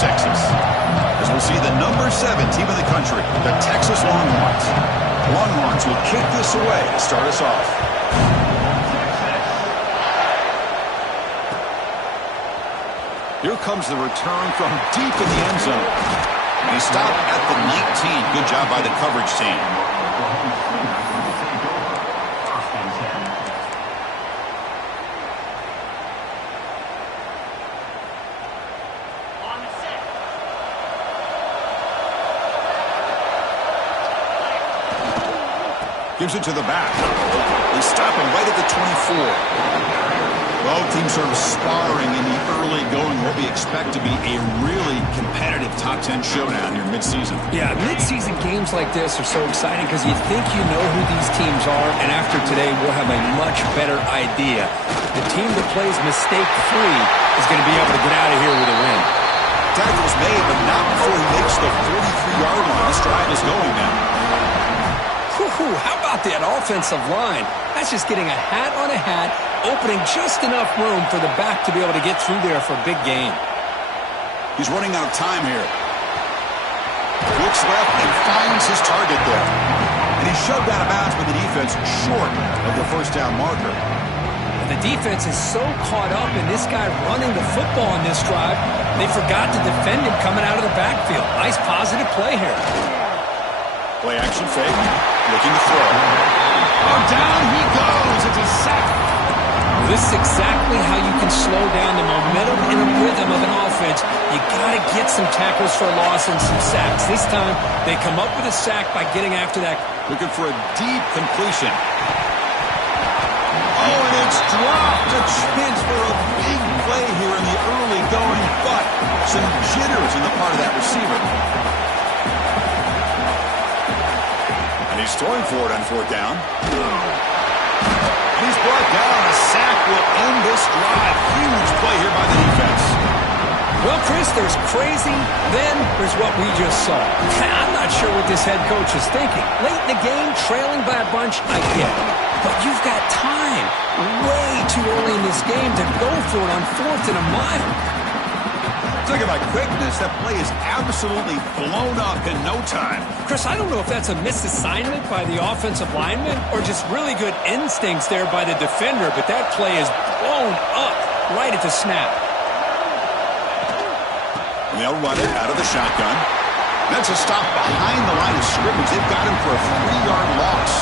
Texas. As we'll see the number 7 team in the country, the Texas Longhorns. Longhorns will kick this away to start us off. Here comes the return from deep in the end zone. And he stopped at the 19. Good job by the coverage team. Gives it to the back. They stop him right at the 24. Both teams sort of sparring in the early going, what we expect to be a really competitive top 10 showdown here mid-season. Yeah, mid-season games like this are so exciting because you think you know who these teams are, and after today we'll have a much better idea. The team that plays mistake-free is going to be able to get out of here with a win. Tackle's made, but not before he makes the 43-yard line. This drive is going now. How about that offensive line? That's just getting a hat on a hat, opening just enough room for the back to be able to get through there for a big gain. He's running out of time here. Looks left and finds his target there. And he's shoved out of bounds by the defense short of the first down marker. The defense is so caught up in this guy running the football on this drive, they forgot to defend him coming out of the backfield. Nice positive play here. Play action fake. Looking to throw. Oh, down he goes. It's a sack. This is exactly how you can slow down the momentum and the rhythm of an offense. You got to get some tackles for a loss and some sacks. This time, they come up with a sack by getting after that. Looking for a deep completion. Oh, and it's dropped. A chance for a big play here in the early going, but some jitters in the part of that receiver. He's throwing for it on fourth down. He's brought down. A sack will end this drive. Huge play here by the defense. Well, Chris, there's crazy, then there's what we just saw. I'm not sure what this head coach is thinking. Late in the game, trailing by a bunch, I get it. But you've got time, way too early in this game to go for it on 4th and a mile. Look at my quickness. That play is absolutely blown up in no time. Chris, I don't know if that's a misassignment by the offensive lineman or just really good instincts there by the defender, but that play is blown up right at the snap. They'll run it out of the shotgun. That's a stop behind the line of scrimmage. They've got him for a 3-yard loss.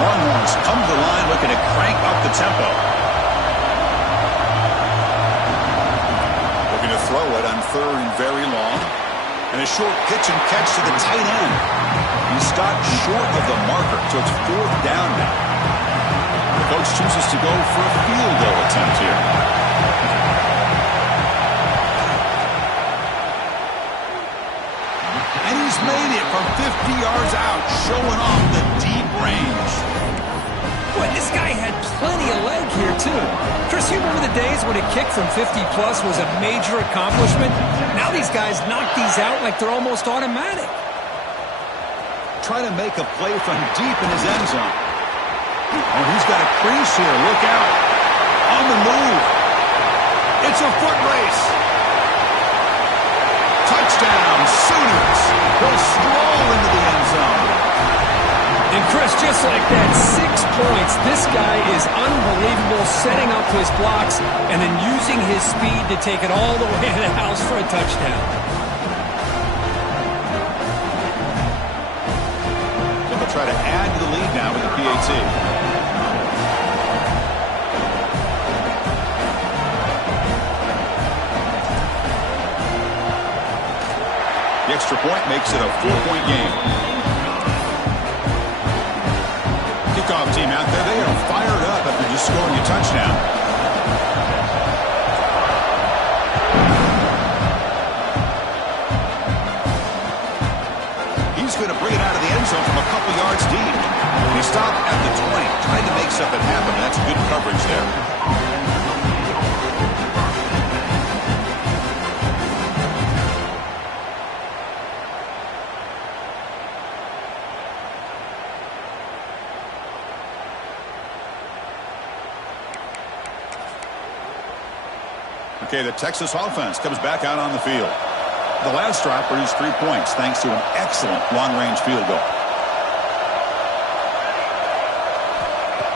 Longhorns come to the line looking to crank up the tempo. Throw it on 3rd and very long. And a short pitch and catch to the tight end. He stopped short of the marker, so it's 4th down now. The coach chooses to go for a field goal attempt here. And he's made it from 50 yards out, showing off the deep range. Boy, this guy had plenty of leg here, too. Chris, you remember the days when a kick from 50-plus was a major accomplishment? Now these guys knock these out like they're almost automatic. Trying to make a play from deep in his end zone. Oh, he's got a crease here. Look out. On the move. It's a foot race. Touchdown, Sooners. They'll stroll into the end zone. And Chris, just like that, 6 points. This guy is unbelievable, setting up his blocks and then using his speed to take it all the way to the house for a touchdown. So they'll try to add to the lead now with the PAT. The extra point makes it a 4-point game. Kickoff team out there, they are fired up after just scoring a touchdown. He's going to bring it out of the end zone from a couple yards deep. He stopped at the 20, trying to make something happen. That's good coverage there. Okay, the Texas offense comes back out on the field. The last drive produced 3 points thanks to an excellent long-range field goal.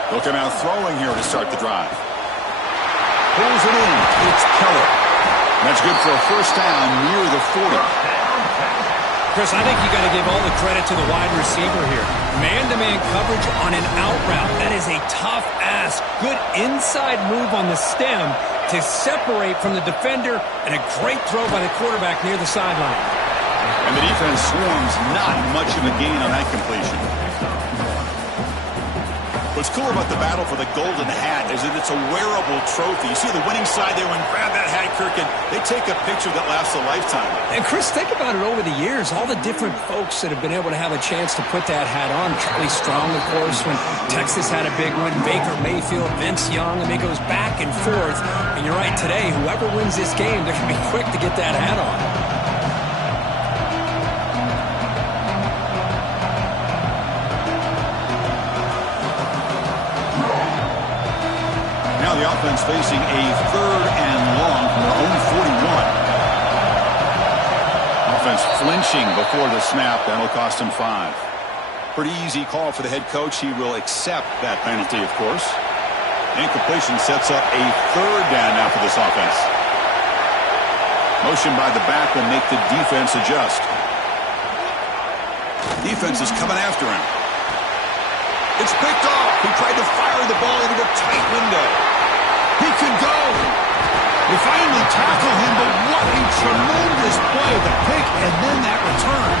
They'll come out throwing here to start the drive. Pulls it in. It's Keller. That's good for a first down near the 40. Chris, I think you got to give all the credit to the wide receiver here. Man-to-man coverage on an out route. That is a tough ask. Good inside move on the stem to separate from the defender, and a great throw by the quarterback near the sideline. And the defense swarms, not much of a gain on that completion. What's cool about the battle for the golden hat is that it's a wearable trophy. You see the winning side there when grab that hat, Kirk, and they take a picture that lasts a lifetime. And Chris, think about it over the years. All the different folks that have been able to have a chance to put that hat on. Charlie Strong, of course, when Texas had a big win. Baker Mayfield, Vince Young. I mean, it goes back and forth. And you're right, today, whoever wins this game, they're going to be quick to get that hat on. Now the offense facing a 3rd and long from their own 41. Offense flinching before the snap. That'll cost him 5. Pretty easy call for the head coach. He will accept that penalty, of course. Incompletion sets up a 3rd down now for this offense. Motion by the back will make the defense adjust. Defense is coming after him. It's picked off. He tried to fire the ball into a tight window. He could go. They finally tackle him, but what a tremendous play. The pick and then that return.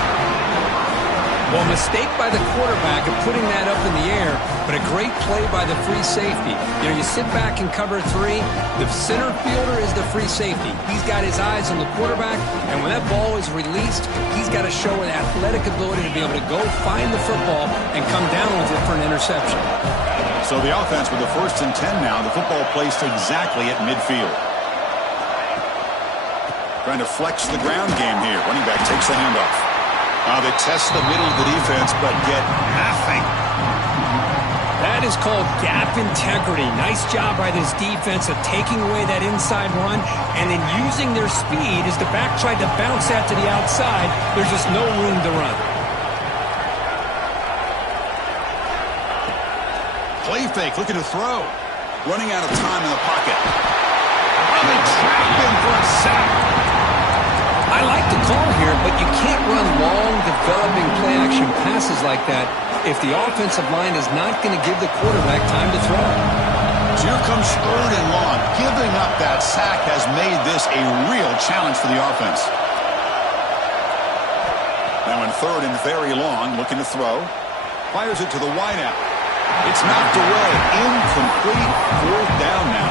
Well, a mistake by the quarterback of putting that up in the air, but a great play by the free safety. You know, you sit back and cover 3. The center fielder is the free safety. He's got his eyes on the quarterback, and when that ball is released, he's got to show an athletic ability to be able to go find the football and come down with it for an interception. So the offense with the 1st and 10 now, the football placed exactly at midfield. Trying to flex the ground game here. Running back takes the handoff. They test the middle of the defense, but get nothing. That is called gap integrity. Nice job by this defense of taking away that inside run and then using their speed as the back tried to bounce that to the outside. There's just no room to run. Play fake, looking to throw. Running out of time in the pocket. They trap him for a sack. I like the call here, but you can't run long, developing play-action passes like that if the offensive line is not going to give the quarterback time to throw. So here comes 3rd and long. Giving up that sack has made this a real challenge for the offense. Now in 3rd and very long, looking to throw. Fires it to the wideout. It's knocked away. Incomplete. 4th down now.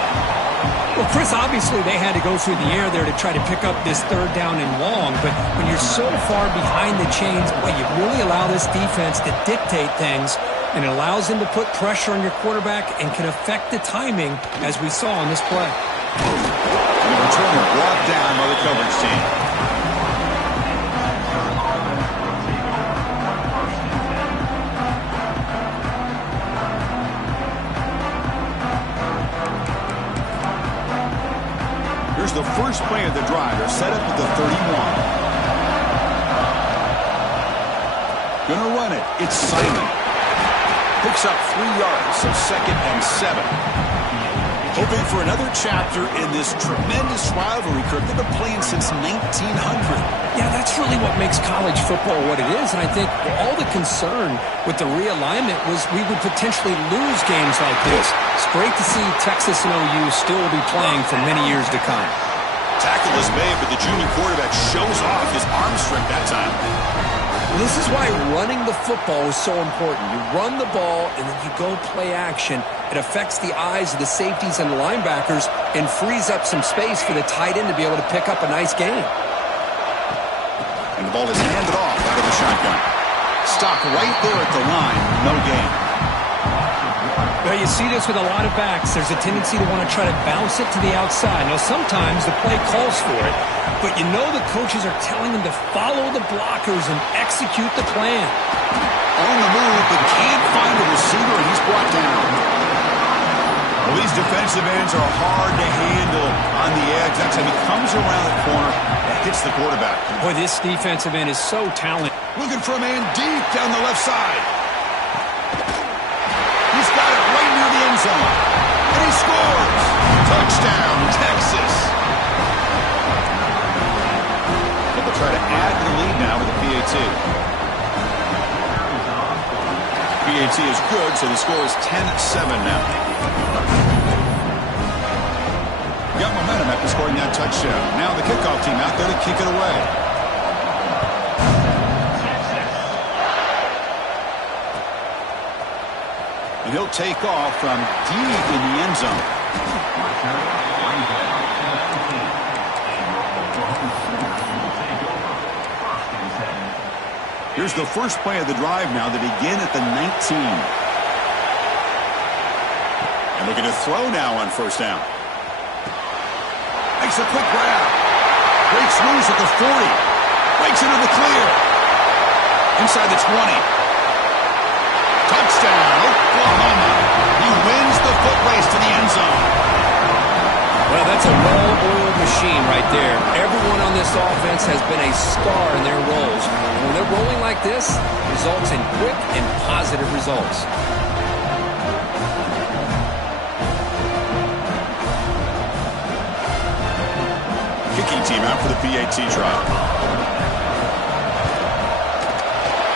Well, Chris, obviously they had to go through the air there to try to pick up this 3rd down and long, but when you're so far behind the chains, boy, you really allow this defense to dictate things, and it allows them to put pressure on your quarterback and can affect the timing, as we saw on this play. And the returner brought down by the coverage team. The first play of the drive. They're set up at the 31. Gonna run it. It's Simon. Picks up 3 yards, so 2nd and 7. Hoping for another chapter in this tremendous rivalry, Kirk. They've been playing since 1900. Yeah, that's really what makes college football what it is. And I think all the concern with the realignment was we would potentially lose games like this. It's great to see Texas and OU still be playing for many years to come. Tackle is made, but the junior quarterback shows off his arm strength that time. This is why running the football is so important. You run the ball, and then you go play action. It affects the eyes of the safeties and the linebackers and frees up some space for the tight end to be able to pick up a nice game. And the ball is handed off out of the shotgun. Stopped right there at the line. No gain. Well, you see this with a lot of backs. There's a tendency to want to try to bounce it to the outside. Now, sometimes the play calls for it, but you know the coaches are telling them to follow the blockers and execute the plan. On the move, but can't find a receiver, and he's brought down. Well, these defensive ends are hard to handle on the edge. That time he comes around the corner and hits the quarterback. Boy, this defensive end is so talented. Looking for a man deep down the left side. He's got it right near the end zone. And he scores. Touchdown, Texas. They'll try to add to the lead now with the PAT. PAT is good, so the score is 10-7 now. Got momentum after scoring that touchdown. Now the kickoff team out there to kick it away. And he'll take off from deep in the end zone. Here's the first play of the drive now to begin at the 19. And looking to throw now on first down. Makes a quick grab. Breaks loose at the 40. Breaks into the clear. Inside the 20. Touchdown, Oklahoma. He wins the foot race to the end zone. Well, that's a well-oiled machine right there. Everyone on this offense has been a star in their roles. When they're rolling like this, results in quick and positive results. Kicking team out for the PAT try.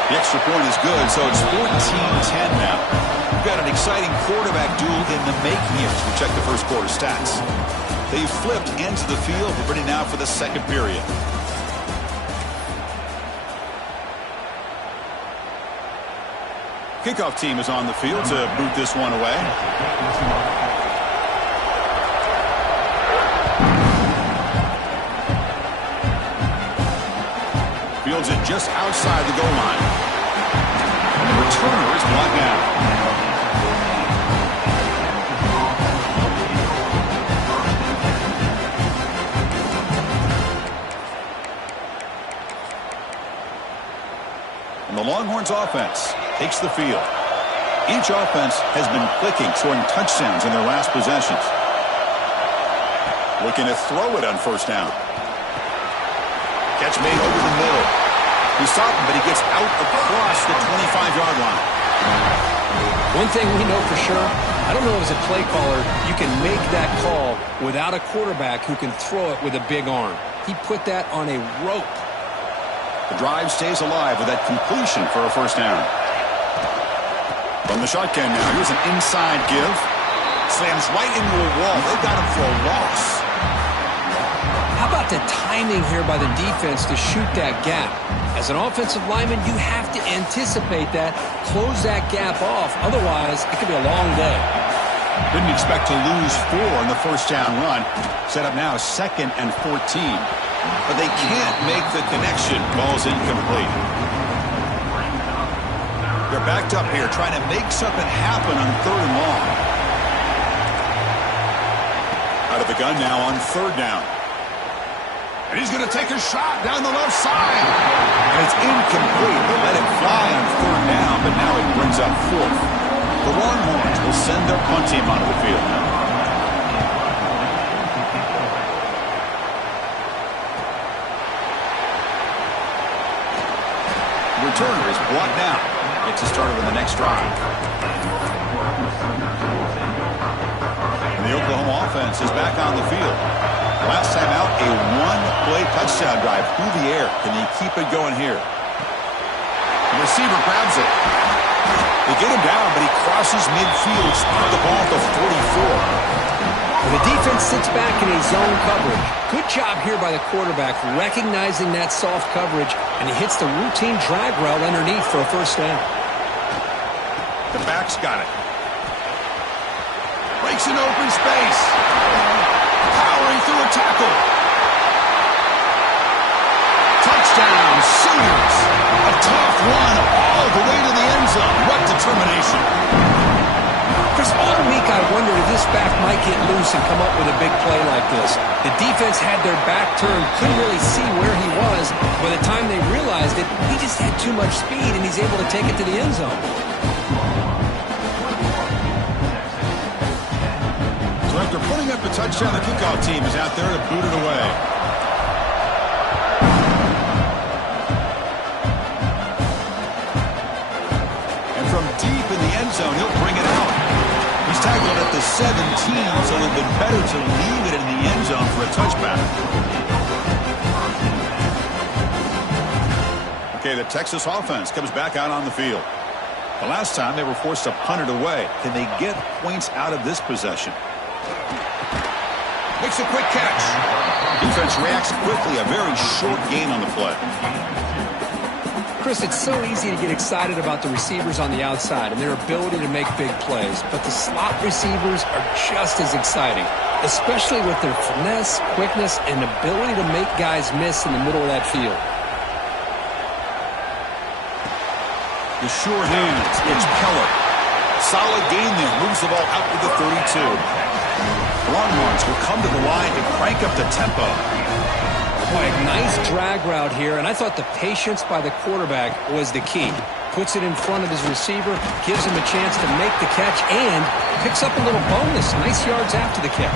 The extra point is good, so it's 14-10 now. We've got an exciting quarterback duel in the making here as we check the first quarter stats. They've flipped ends of the field. We're ready now for the second period. Kickoff team is on the field to boot this one away. Fields it just outside the goal line. And the returner is blocked down. And the Longhorns offense takes the field. Each offense has been clicking, scoring touchdowns in their last possessions. Looking to throw it on first down. Catch made over the middle. He stopped him, but he gets out across the 25-yard line. One thing we know for sure, I don't know as a play caller, you can make that call without a quarterback who can throw it with a big arm. He put that on a rope. The drive stays alive with that completion for a first down. From the shotgun now, here's an inside give. Slams right into a wall. They've got him for a loss. How about the timing here by the defense to shoot that gap? As an offensive lineman, you have to anticipate that, close that gap off. Otherwise, it could be a long day. Didn't expect to lose 4 in the first down run. Set up now 2nd and 14. But they can't make the connection. Ball's incomplete. They're backed up here trying to make something happen on 3rd and long. Out of the gun now on 3rd down. And he's going to take a shot down the left side. And it's incomplete. They let it fly on 3rd down, but now it brings up 4th. The Longhorns will send their punt team onto the field now. Returner is blocked down. Gets us started on the next drive. And the Oklahoma offense is back on the field. Last time out, a one-play touchdown drive through the air. Can he keep it going here? The receiver grabs it. They get him down, but he crosses midfield, spot the ball at the 44. Well, the defense sits back in a zone coverage. Good job here by the quarterback, recognizing that soft coverage, and he hits the routine drag route underneath for a first down. The back's got it. Breaks in open space. Powering through a tackle. Touchdown, Sooners. A tough one all the way to the end zone. What determination. Chris, all week I wondered if this back might get loose and come up with a big play like this. The defense had their back turned, couldn't really see where he was. By the time they realized it, he just had too much speed, and he's able to take it to the end zone. So after putting up a touchdown, the kickoff team is out there to boot it away. And from deep in the end zone, he'll bring it out. He's tackled at the 17, so it would have been better to leave it in the end zone for a touchback. Okay, the Texas offense comes back out on the field. The last time they were forced to punt it away. Can they get points out of this possession? Makes a quick catch. Defense reacts quickly. A very short gain on the play. Chris, it's so easy to get excited about the receivers on the outside and their ability to make big plays, but the slot receivers are just as exciting, especially with their finesse, quickness, and ability to make guys miss in the middle of that field. The sure hands. It's Keller. Solid gain there. Moves the ball out to the 32. Longhorns will come to the line and crank up the tempo. Boy, a nice drag route here, and I thought the patience by the quarterback was the key. Puts it in front of his receiver, gives him a chance to make the catch, and picks up a little bonus. Nice yards after the catch.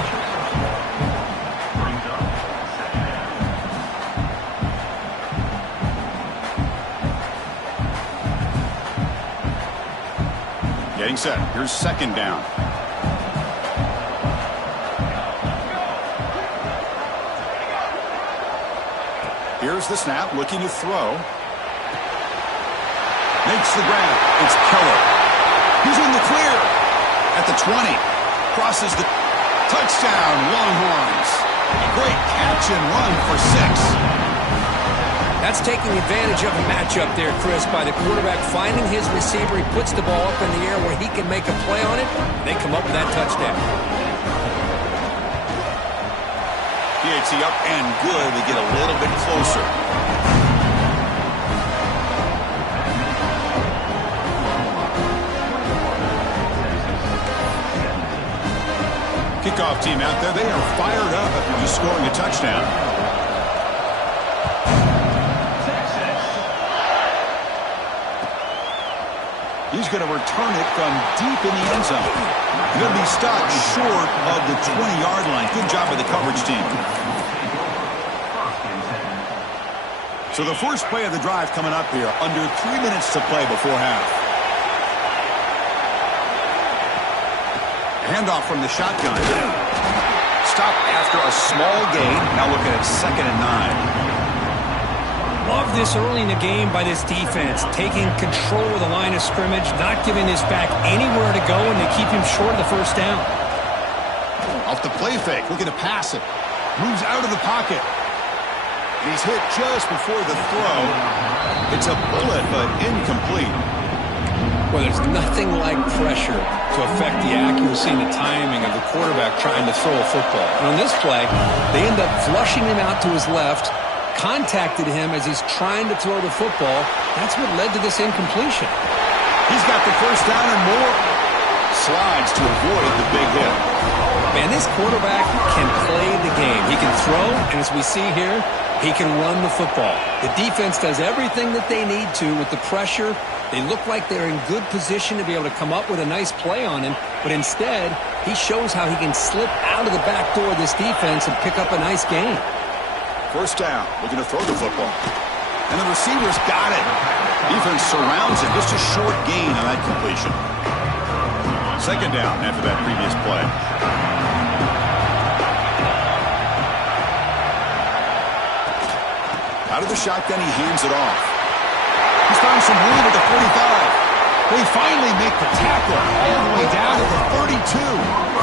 Getting set. Here's second down. Here's the snap, looking to throw. Makes the grab. It's Keller. He's in the clear. At the 20. Crosses the touchdown, Longhorns. Great catch and run for 6. That's taking advantage of a matchup there, Chris, by the quarterback finding his receiver. He puts the ball up in the air where he can make a play on it. They come up with that touchdown. PAT up and good. They get a little bit closer. Kickoff team out there. They are fired up after just scoring a touchdown. He's going to return it from deep in the end zone. Going to be stopped short of the 20-yard line. Good job by the coverage team. So the first play of the drive coming up here. Under 3 minutes to play before half. Handoff from the shotgun. Stop after a small gain. Now looking at 2nd and 9. Love this early in the game by this defense, taking control of the line of scrimmage, not giving this back anywhere to go, and they keep him short of the first down. Off the play fake, looking to pass it. Moves out of the pocket. And he's hit just before the throw. It's a bullet, but incomplete. Well, there's nothing like pressure to affect the accuracy and the timing of the quarterback trying to throw a football. And on this play, they end up flushing him out to his left, contacted him as he's trying to throw the football. That's what led to this incompletion. He's got the first down and more. Slides to avoid the big hit. Man, this quarterback can play the game. He can throw, and as we see here, he can run the football. The defense does everything that they need to with the pressure. They look like they're in good position to be able to come up with a nice play on him, but instead, he shows how he can slip out of the back door of this defense and pick up a nice gain. First down, looking to throw the football. And the receiver's got it. Defense surrounds it. Just a short gain on that completion. Second down after that previous play. Out of the shotgun, he hands it off. He's found some room at the 45. They finally make the tackle all the way down to the 32.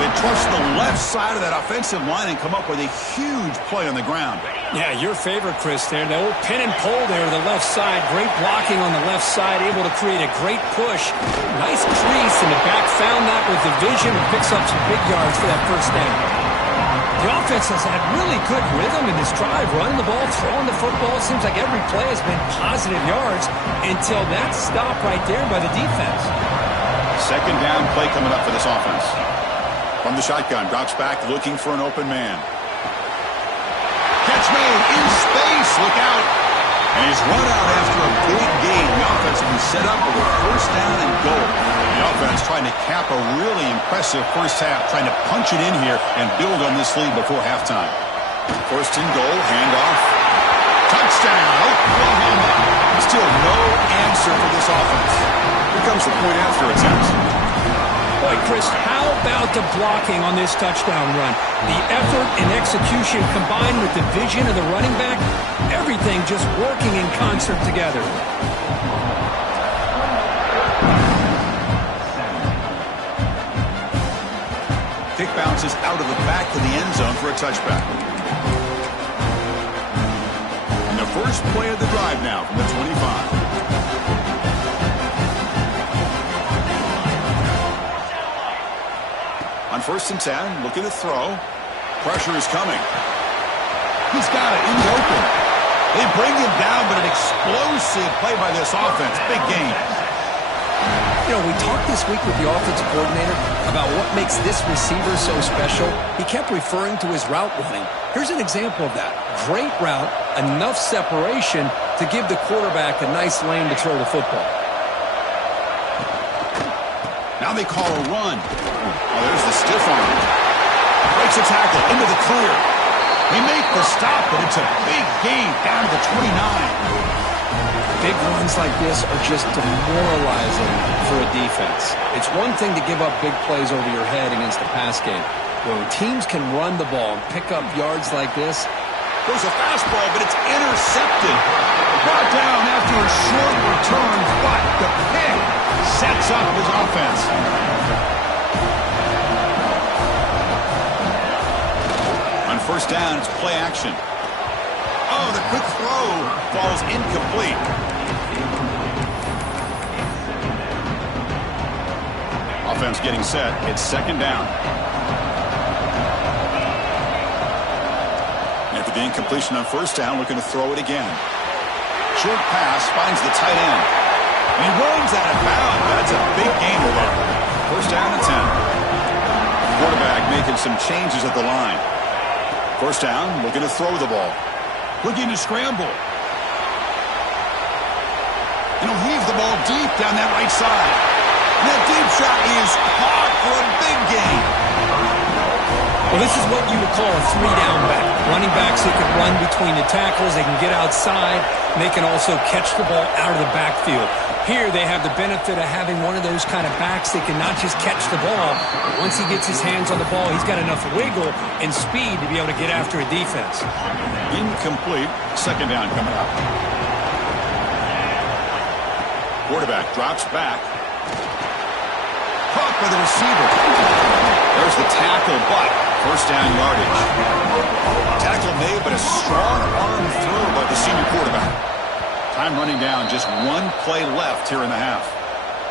They trust the left side of that offensive line and come up with a huge play on the ground. Yeah, your favorite, Chris, there. The old pin and pull there to the left side. Great blocking on the left side, able to create a great push. Nice crease, and the back found that with the vision and picks up some big yards for that first down. The offense has had really good rhythm in this drive, running the ball, throwing the football. It seems like every play has been positive yards until that stop right there by the defense. Second down play coming up for this offense. From the shotgun, drops back, looking for an open man. Catch made in space. Look out. And he's run out after a big gain. The offense will be set up with a first down and goal. The offense trying to cap a really impressive first half, trying to punch it in here and build on this lead before halftime. First and goal, handoff. Touchdown, Oklahoma. Still no answer for this offense. Here comes the point after attempt. Boy, Chris, how about the blocking on this touchdown run? The effort and execution combined with the vision of the running back, everything just working in concert together. Kick bounces out of the back to the end zone for a touchback. And the first play of the drive now from the 25. On first and 10, looking to throw. Pressure is coming. He's got it in the open. They bring him down, but an explosive play by this offense. Big game. You know, we talked this week with the offensive coordinator about what makes this receiver so special. He kept referring to his route running. Here's an example of that. Great route, enough separation to give the quarterback a nice lane to throw the football. Now they call a run. Oh, there's the stiff arm. Breaks a tackle into the clear. They make the stop, but it's a big gain down to the 29. Big runs like this are just demoralizing for a defense. It's one thing to give up big plays over your head against the pass game. When teams can run the ball and pick up yards like this. There's a fastball, but it's intercepted. Brought down after a short return, but the pick sets up his offense. On first down, it's play action. Oh, the quick throw falls incomplete. Offense getting set. It's second down. After the incompletion on first down, looking to throw it again. Short pass finds the tight end. And he runs out of bounds. That's a big gain there. First down and 10. Quarterback making some changes at the line. First down, looking to throw the ball. Looking to scramble. And he'll heave the ball deep down that right side. And that deep shot is caught for a big gain. Well, this is what you would call a three-down back. Running backs that can run between the tackles. They can get outside. And they can also catch the ball out of the backfield. Here they have the benefit of having one of those kind of backs that can not just catch the ball, but once he gets his hands on the ball, he's got enough wiggle and speed to be able to get after a defense. Incomplete. Second down coming up. Quarterback drops back. Caught by the receiver. There's the tackle, but first down yardage. Tackle made, but a strong arm throw by the senior quarterback. Time running down, just one play left here in the half.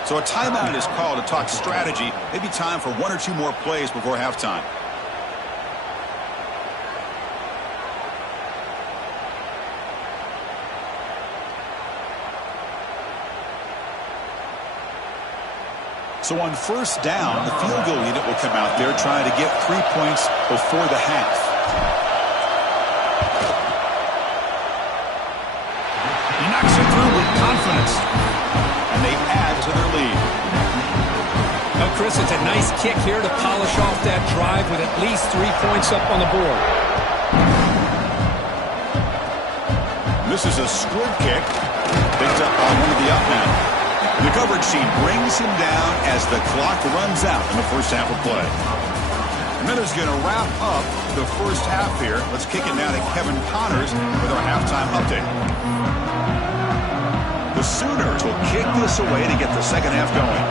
So a timeout is called to talk strategy. Maybe time for one or two more plays before halftime. So on first down, the field goal unit will come out there trying to get 3 points before the half. He knocks it through with confidence. And they add to their lead. Now, Chris, it's a nice kick here to polish off that drive with at least 3 points up on the board. This is a squib kick. Picked up by one of the up men. The coverage team brings him down as the clock runs out in the first half of play. And then is going to wrap up the first half here. Let's kick it now to Kevin Connors with our halftime update. The Sooners will kick this away to get the second half going.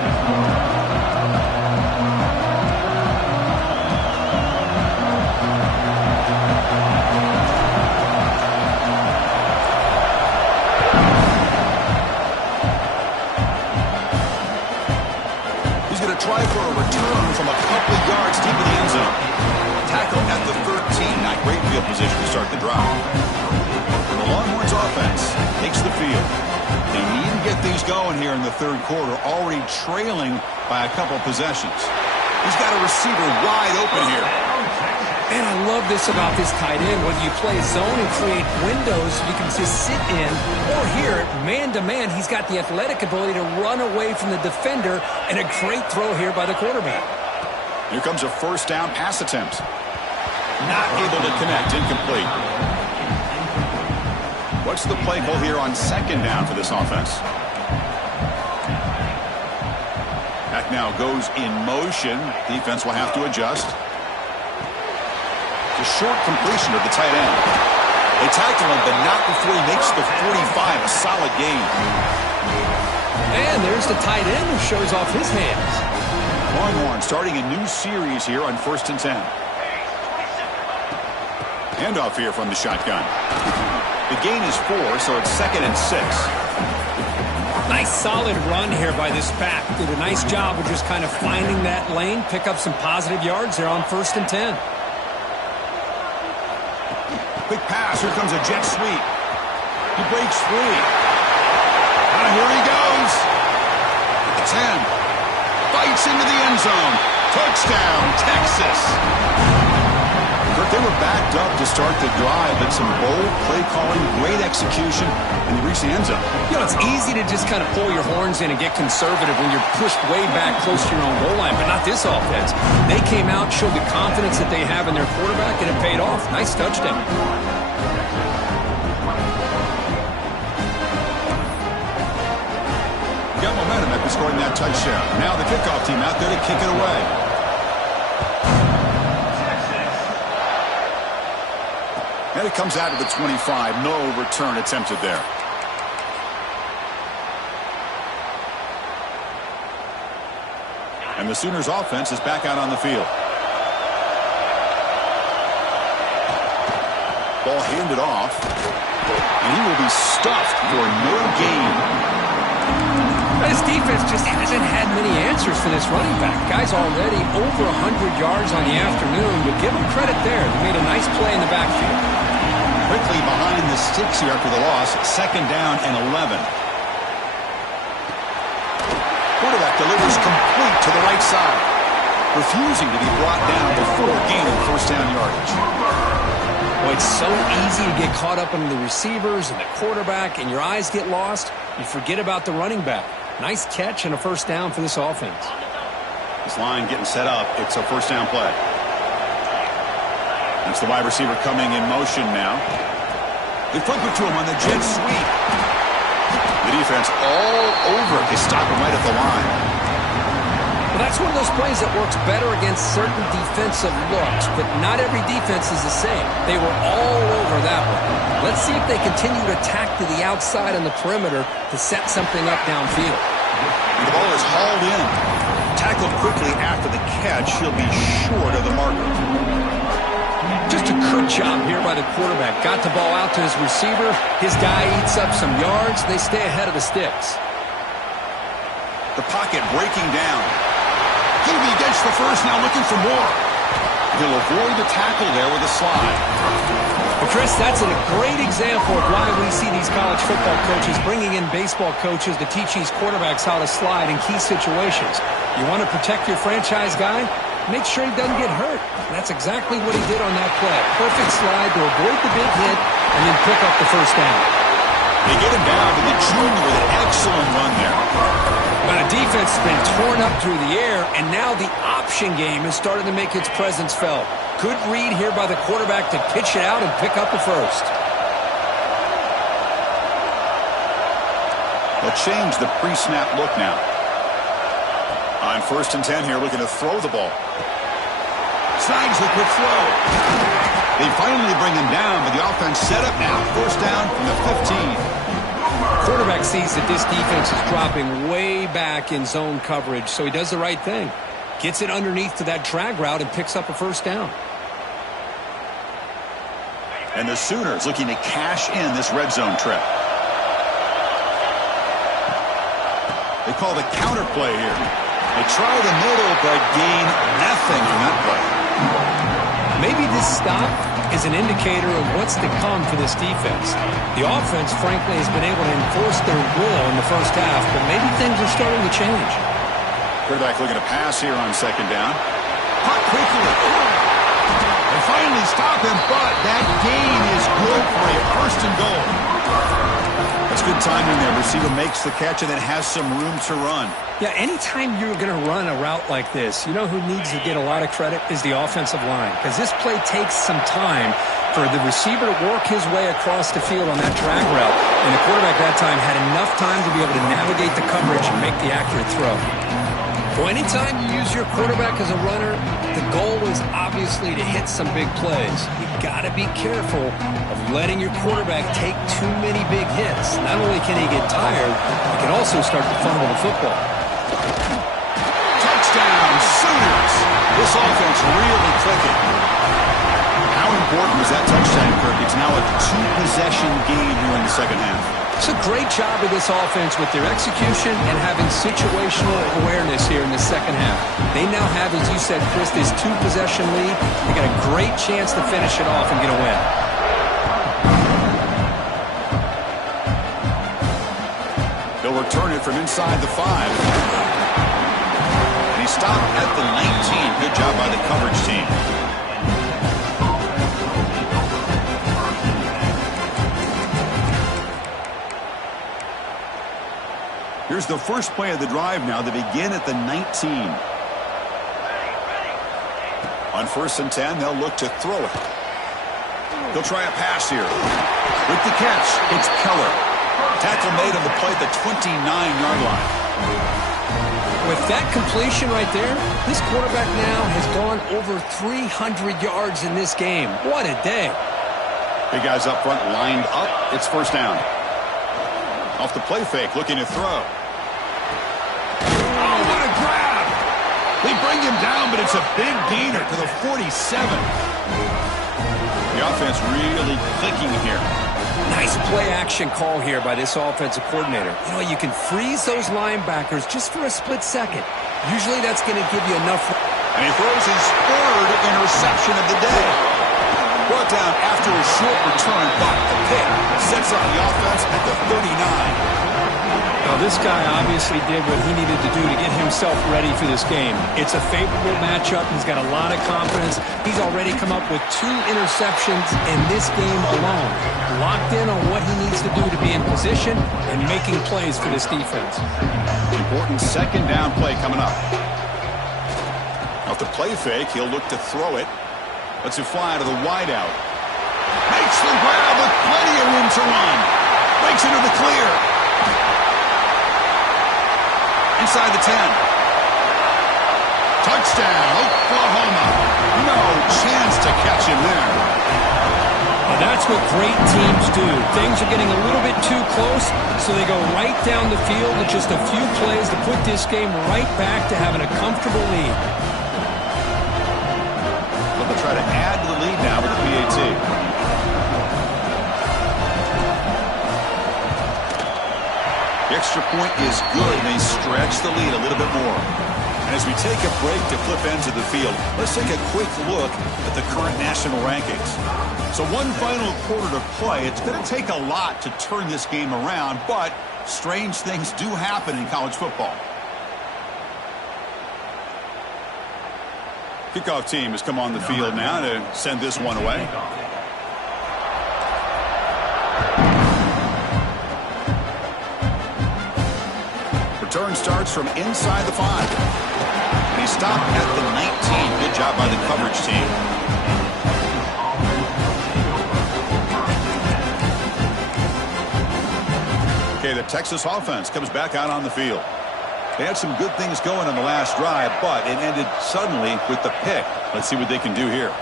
Try for a return from a couple of yards deep in the end zone. Tackle at the 13. Not great field position to start the drive. The Longhorns offense takes the field. They need to get things going here in the third quarter, already trailing by a couple possessions. He's got a receiver wide open here. Man, I love this about this tight end. Whether you play zone and create windows you can just sit in, or here, man-to-man, he's got the athletic ability to run away from the defender, and a great throw here by the quarterback. Here comes a first down pass attempt. Not able to connect, incomplete. What's the play call here on second down for this offense? Back now goes in motion. Defense will have to adjust. A short completion of the tight end. They tackle him, but not before he makes the 45. A solid gain. And there's the tight end who shows off his hands. Longhorn starting a new series here on 1st and 10. Handoff here from the shotgun. The gain is 4, so it's 2nd and 6. Nice solid run here by this back. Did a nice job of just kind of finding that lane, pick up some positive yards there on 1st and 10. Quick pass. Here comes a jet sweep. He breaks free. Here he goes. At the 10. Fights into the end zone. Touchdown, Texas. They were backed up to start the drive, but some bold play calling, great execution, and they reached the end zone. You know, it's easy to just kind of pull your horns in and get conservative when you're pushed way back close to your own goal line, but not this offense. They came out, showed the confidence that they have in their quarterback, and it paid off. Nice touchdown. Got momentum after scoring that touchdown. Now the kickoff team out there to kick it away. And it comes out of the 25. No return attempted there. And the Sooners offense is back out on the field. Ball handed off. And he will be stuffed for no gain. This defense just hasn't had many answers for this running back. Guy's already over 100 yards on the afternoon, but give him credit there. They made a nice play in the backfield. Quickly behind the sticks here after the loss. 2nd down and 11. Quarterback delivers complete to the right side. Refusing to be brought down before gaining 1st down yardage. Boy, it's so easy to get caught up in the receivers and the quarterback, and your eyes get lost. You forget about the running back. Nice catch and a 1st down for this offense. This line getting set up. It's a 1st down play. That's the wide receiver coming in motion now. They flip it to him on the jet sweep. The defense all over it. They stop him right at the line. Well, that's one of those plays that works better against certain defensive looks, but not every defense is the same. They were all over that one. Let's see if they continue to attack to the outside on the perimeter to set something up downfield. The ball is hauled in. Tackled quickly after the catch. He'll be short of the marker. Just a good job here by the quarterback. Got the ball out to his receiver. His guy eats up some yards. They stay ahead of the sticks. The pocket breaking down. He'll be against the first now, looking for more. He'll avoid the tackle there with a slide. But Chris, that's a great example of why we see these college football coaches bringing in baseball coaches to teach these quarterbacks how to slide in key situations. You want to protect your franchise guy? Make sure he doesn't get hurt. And that's exactly what he did on that play. Perfect slide to avoid the big hit and then pick up the 1st down. They get him down to the junior with an excellent run there. But the defense has been torn up through the air, and now the option game is starting to make its presence felt. Good read here by the quarterback to pitch it out and pick up the 1st. They'll change the pre-snap look now. On 1st and 10 here, looking to throw the ball. Snides the quick throw. They finally bring him down, but the offense set up now. 1st down from the 15. Quarterback sees that this defense is dropping way back in zone coverage, so he does the right thing. Gets it underneath to that drag route and picks up a 1st down. And the Sooners looking to cash in this red zone trip. They call the counter play here. They try the middle, but gain nothing on that play. Maybe this stop is an indicator of what's to come for this defense. The offense, frankly, has been able to enforce their will in the 1st half, but maybe things are starting to change. Quarterback looking to pass here on 2nd down. Caught quickly. They finally stop him, but that gain is good for a first and goal. That's good timing there. Receiver makes the catch and then has some room to run. Yeah, anytime you're going to run a route like this, you know who needs to get a lot of credit is the offensive line, because this play takes some time for the receiver to work his way across the field on that drag route, and the quarterback that time had enough time to be able to navigate the coverage and make the accurate throw. So anytime you use your quarterback as a runner, the goal is obviously to hit some big plays. You've got to be careful of letting your quarterback take too many big hits. Not only can he get tired, he can also start to fumble the football. Touchdown, Sooners! This offense really clicking. How important was that touchdown, Kirk? It's now a two-possession game here in the second half. It's a great job of this offense with their execution and having situational awareness here in the second half. They now have, as you said, Chris, this two-possession lead. They got a great chance to finish it off and get a win. They'll return it from inside the 5. And he stopped at the 19. Good job by the coverage team. Here's the first play of the drive now. They begin at the 19. On 1st and 10, they'll look to throw it. They'll try a pass here. With the catch, it's Keller. Tackle made on the play at the 29-yard line. With that completion right there, this quarterback now has gone over 300 yards in this game. What a day. Big guys up front lined up. It's first down. Off the play fake, looking to throw. Oh, what a grab! They bring him down, but it's a big gainer to the 47. The offense really clicking here. Nice play action call here by this offensive coordinator. You know, you can freeze those linebackers just for a split second. Usually that's going to give you enough. And he throws his third interception of the day. Brought down after a short return, but the pick sets up the offense at the 39. Now, this guy obviously did what he needed to do to get himself ready for this game. It's a favorable matchup. He's got a lot of confidence. He's already come up with 2 interceptions in this game alone. Locked in on what he needs to do to be in position and making plays for this defense. Important second down play coming up. Off the play fake, he'll look to throw it. Lets it fly to the wideout. Makes the grab with plenty of room to run. Breaks into the clear. Inside the 10. Touchdown, Oklahoma. No chance to catch him there. Well, that's what great teams do. Things are getting a little bit too close, so they go right down the field with just a few plays to put this game right back to having a comfortable lead. They'll try to add to the lead now with the PAT. The extra point is good, and they stretch the lead a little bit more. And as we take a break to flip ends of the field, let's take a quick look at the current national rankings. So one final quarter to play. It's going to take a lot to turn this game around, but strange things do happen in college football. Kickoff team has come on the field now to send this one away. Return starts from inside the 5. And he stopped at the 19. Good job by the coverage team. Okay, the Texas offense comes back out on the field. They had some good things going on the last drive, but it ended suddenly with the pick. Let's see what they can do here.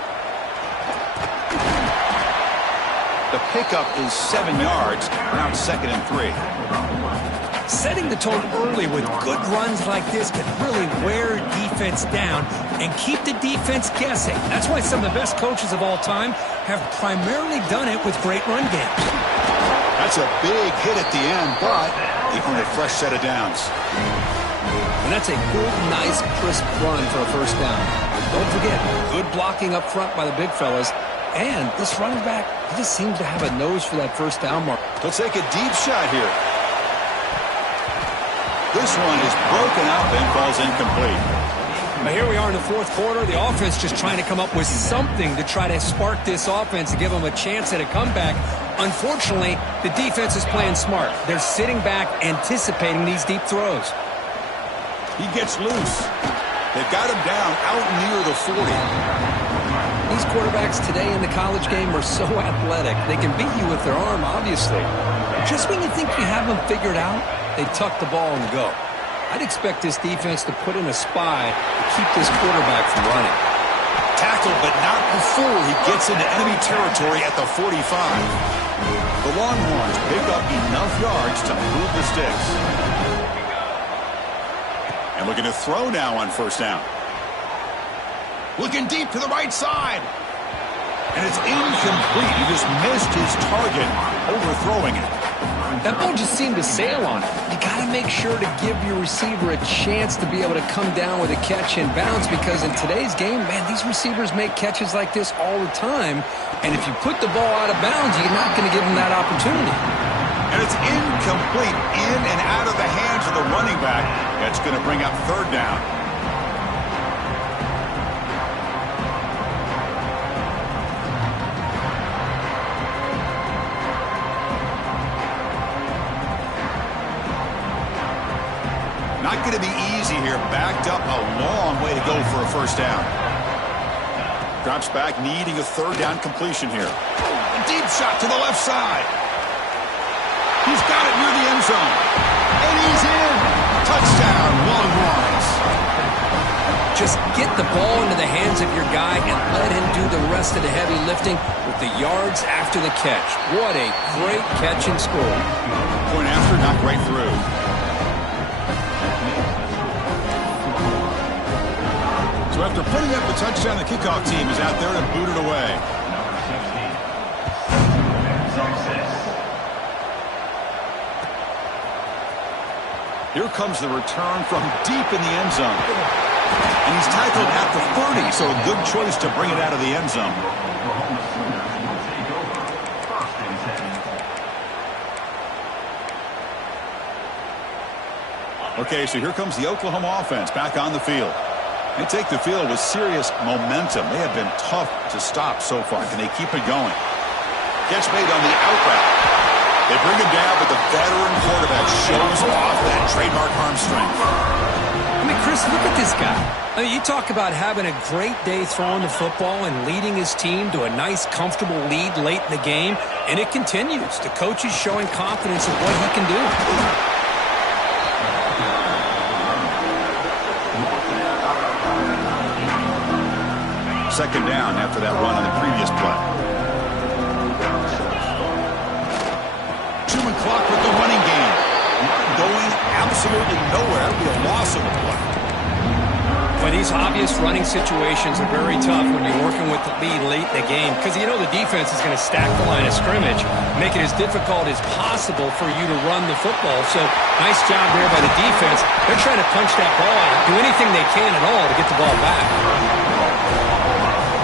The pickup is 7 yards. Now it's 2nd and 3. Setting the tone early with good runs like this can really wear defense down and keep the defense guessing. That's why some of the best coaches of all time have primarily done it with great run games. That's a big hit at the end, but they earn a fresh set of downs. And that's a good, nice, crisp run for a first down. Don't forget, good blocking up front by the big fellas. And this running back, he just seems to have a nose for that first down mark. He'll take a deep shot here. This one is broken up and falls incomplete. But here we are in the fourth quarter. The offense just trying to come up with something to try to spark this offense and give them a chance at a comeback. Unfortunately, the defense is playing smart. They're sitting back, anticipating these deep throws. He gets loose. They've got him down out near the 40. These quarterbacks today in the college game are so athletic. They can beat you with their arm, obviously. Just when you think you have them figured out, they tuck the ball and go. I'd expect this defense to put in a spy to keep this quarterback from running. Tackled, but not before he gets into enemy territory at the 45. The Longhorns pick up enough yards to move the sticks. And looking to throw now on first down. Looking deep to the right side. And it's incomplete. He just missed his target, overthrowing it. That ball just seemed to sail on it. You got to make sure to give your receiver a chance to be able to come down with a catch and bounce, because in today's game, man, these receivers make catches like this all the time. And if you put the ball out of bounds, you're not going to give them that opportunity. And it's incomplete, in and out of the hands of the running back. That's going to bring up third down. Not going to be easy here. Backed up a long way to go for a first down. Drops back, needing a third down completion here. A deep shot to the left side. He's got it near the end zone. And he's in. Touchdown, Longhorns. Just get the ball into the hands of your guy and let him do the rest of the heavy lifting with the yards after the catch. What a great catch and score. Point after, not right through. So after putting up the touchdown, the kickoff team is out there to boot it away. Here comes the return from deep in the end zone. And he's tackled at the 30, so a good choice to bring it out of the end zone. Okay, so here comes the Oklahoma offense back on the field. They take the field with serious momentum. They have been tough to stop so far. Can they keep it going? Catch made on the out route. They bring him down, but the veteran quarterback shows off that trademark arm strength. I mean, Chris, look at this guy. I mean, you talk about having a great day throwing the football and leading his team to a nice, comfortable lead late in the game, and it continues. The coach is showing confidence in what he can do. Second down after that run on the previous play. Chewing clock with the running game. Going absolutely nowhere. It'll be a loss of a play. But these obvious running situations are very tough when you're working with the lead late in the game, because you know the defense is going to stack the line of scrimmage, make it as difficult as possible for you to run the football. So nice job there by the defense. They're trying to punch that ball out, do anything they can at all to get the ball back.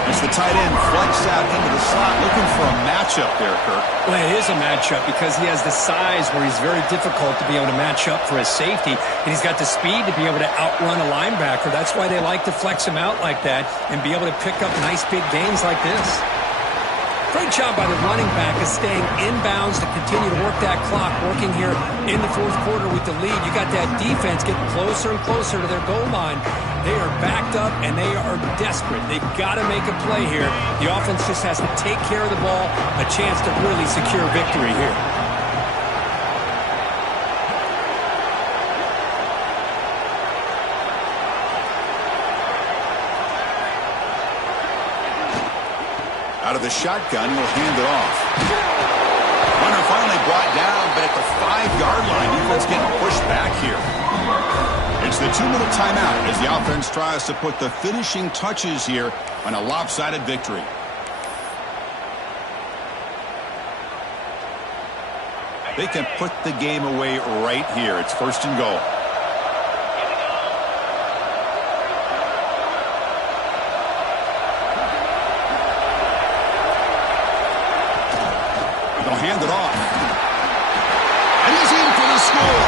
As the tight end flex out into the slot, looking for a matchup there, Kirk. Well, it is a matchup because he has the size where he's very difficult to be able to match up for his safety, and he's got the speed to be able to outrun a linebacker. That's why they like to flex him out like that and be able to pick up nice big gains like this. Great job by the running back of staying inbounds to continue to work that clock, working here in the fourth quarter with the lead. You got that defense getting closer and closer to their goal line. They are backed up, and they are desperate. They've got to make a play here. The offense just has to take care of the ball, a chance to really secure victory here. Out of the shotgun, he'll hand it off. Runner finally brought down, but at the 5-yard line, defense getting pushed back here. It's the 2-minute timeout as the offense tries to put the finishing touches here on a lopsided victory. They can put the game away right here. It's first and goal. They'll hand it off. And he's in for the score.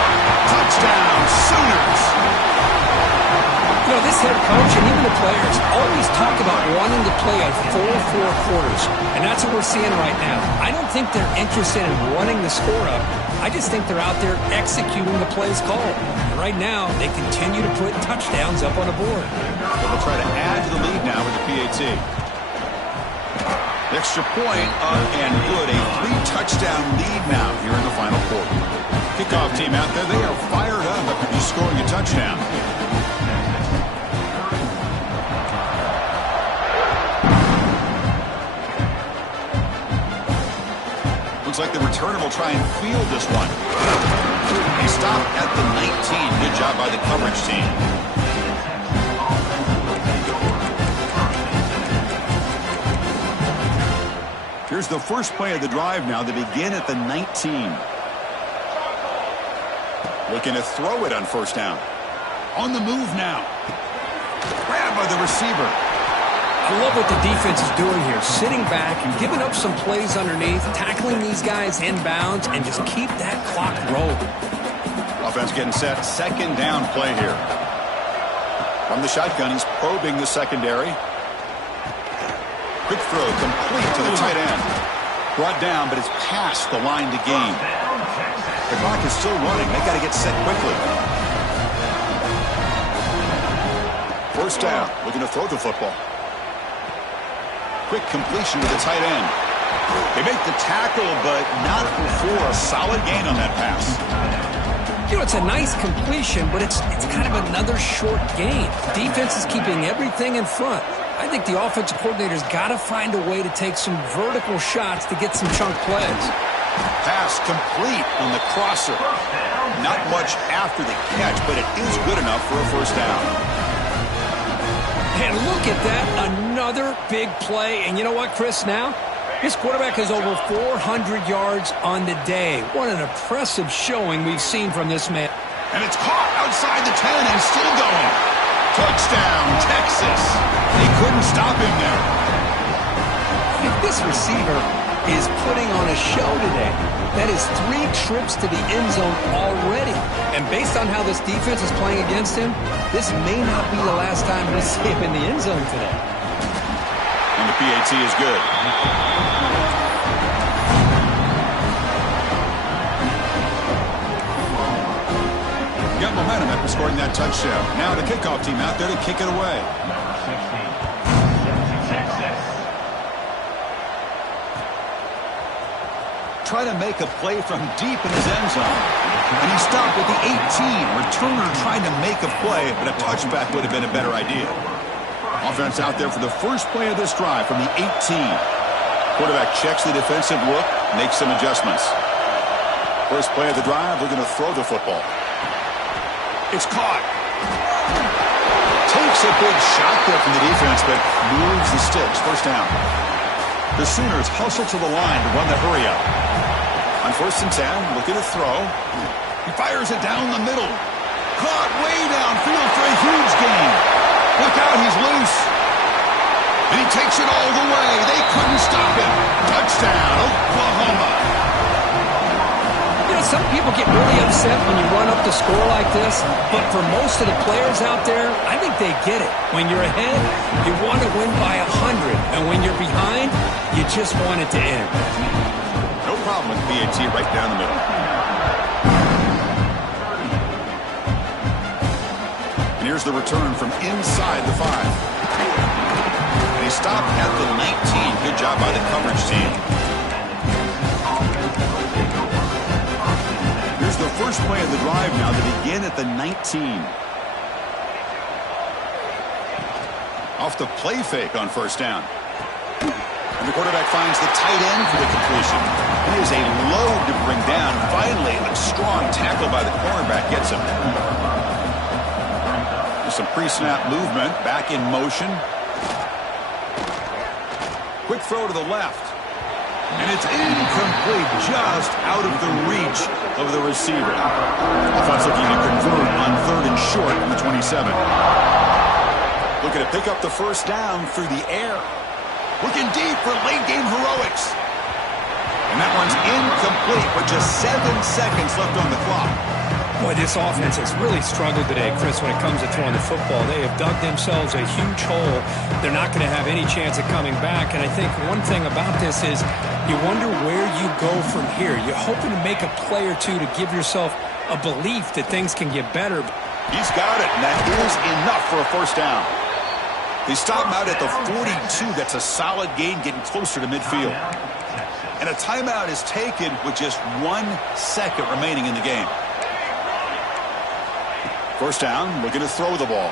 Touchdown, Sooners. You know, this head coach and even the players always talk about wanting to play a full 4 quarters, and that's what we're seeing right now. I don't think they're interested in running the score up. I just think they're out there executing the plays called. And right now, they continue to put touchdowns up on the board. They'll try to add to the lead now with the PAT. Extra point up and good. A 3-touchdown lead now here in the final quarter. Kickoff team out there, they are fired up after just scoring a touchdown. Looks like the returner will try and field this one. He stopped at the 19. Good job by the coverage team. Here's the first play of the drive now. They begin at the 19. Looking to throw it on first down. On the move now. Grabbed by the receiver. I love what the defense is doing here, sitting back and giving up some plays underneath, tackling these guys inbounds, and just keep that clock rolling. Offense getting set. Second down play here. From the shotgun, he's probing the secondary. Quick throw complete to the tight end. Brought down, but it's past the line to gain. The clock is still running. They got to get set quickly. First down. Looking to throw the football. Quick completion to the tight end. They make the tackle, but not before a solid gain on that pass. You know, it's a nice completion, but it's kind of another short gain. Defense is keeping everything in front. I think the offensive coordinator's got to find a way to take some vertical shots to get some chunk plays. Pass complete on the crosser. Not much after the catch, but it is good enough for a first down. And look at that, another big play. And you know what, Chris, now? This quarterback has over 400 yards on the day. What an impressive showing we've seen from this man. And it's caught outside the 10 and still going. Touchdown, Texas. They couldn't stop him there. This receiver is putting on a show today. That is 3 trips to the end zone already. And based on how this defense is playing against him, this may not be the last time we see him in the end zone today. And the PAT is good. Got momentum after scoring that touchdown. Now the kickoff team out there to kick it away. Try to make a play from deep in his end zone. And he stopped at the 18. Returner trying to make a play, but a touchback would have been a better idea. Offense out there for the first play of this drive from the 18. Quarterback checks the defensive look, makes some adjustments. First play of the drive, we're going to throw the football. It's caught. Takes a big shot there from the defense, but moves the sticks. First down. The Sooners hustle to the line to run the hurry up. On first and 10, looking to throw. He fires it down the middle. Caught way downfield for a huge gain. Look out, he's loose. And he takes it all the way. They couldn't stop him. Touchdown, Oklahoma. You know, some people get really upset when you run up the score like this, but for most of the players out there, I think they get it. When you're ahead, you want to win by 100, and when you're behind, you just want it to end. No problem with BAT right down the middle. And here's the return from inside the 5. And he stopped at the 19. Good job by the coverage team. Here's the first play of the drive now to begin at the 19. Off the play fake on first down. And the quarterback finds the tight end for the completion. It is a load to bring down. Finally, a strong tackle by the cornerback gets him. There's some pre-snap movement. Back in motion. Quick throw to the left. And it's incomplete, just out of the reach of the receiver. Offense looking to convert on 3rd and short from the 27. Looking to pick up the first down through the air. Looking deep for late-game heroics. And that one's incomplete with just 7 seconds left on the clock. Boy, this offense has really struggled today, Chris, when it comes to throwing the football. They have dug themselves a huge hole. They're not going to have any chance of coming back. And I think one thing about this is you wonder where you go from here. You're hoping to make a play or two to give yourself a belief that things can get better. He's got it, and that is enough for a first down. They stop him out at the 42. That's a solid gain, getting closer to midfield. And a timeout is taken with just 1 second remaining in the game. First down, looking to throw the ball.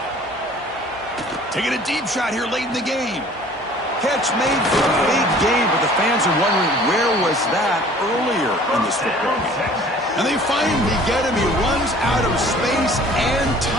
Taking a deep shot here late in the game. Catch made for a big game, but the fans are wondering where was that earlier in this football game. And they finally get him. He runs out of space and time.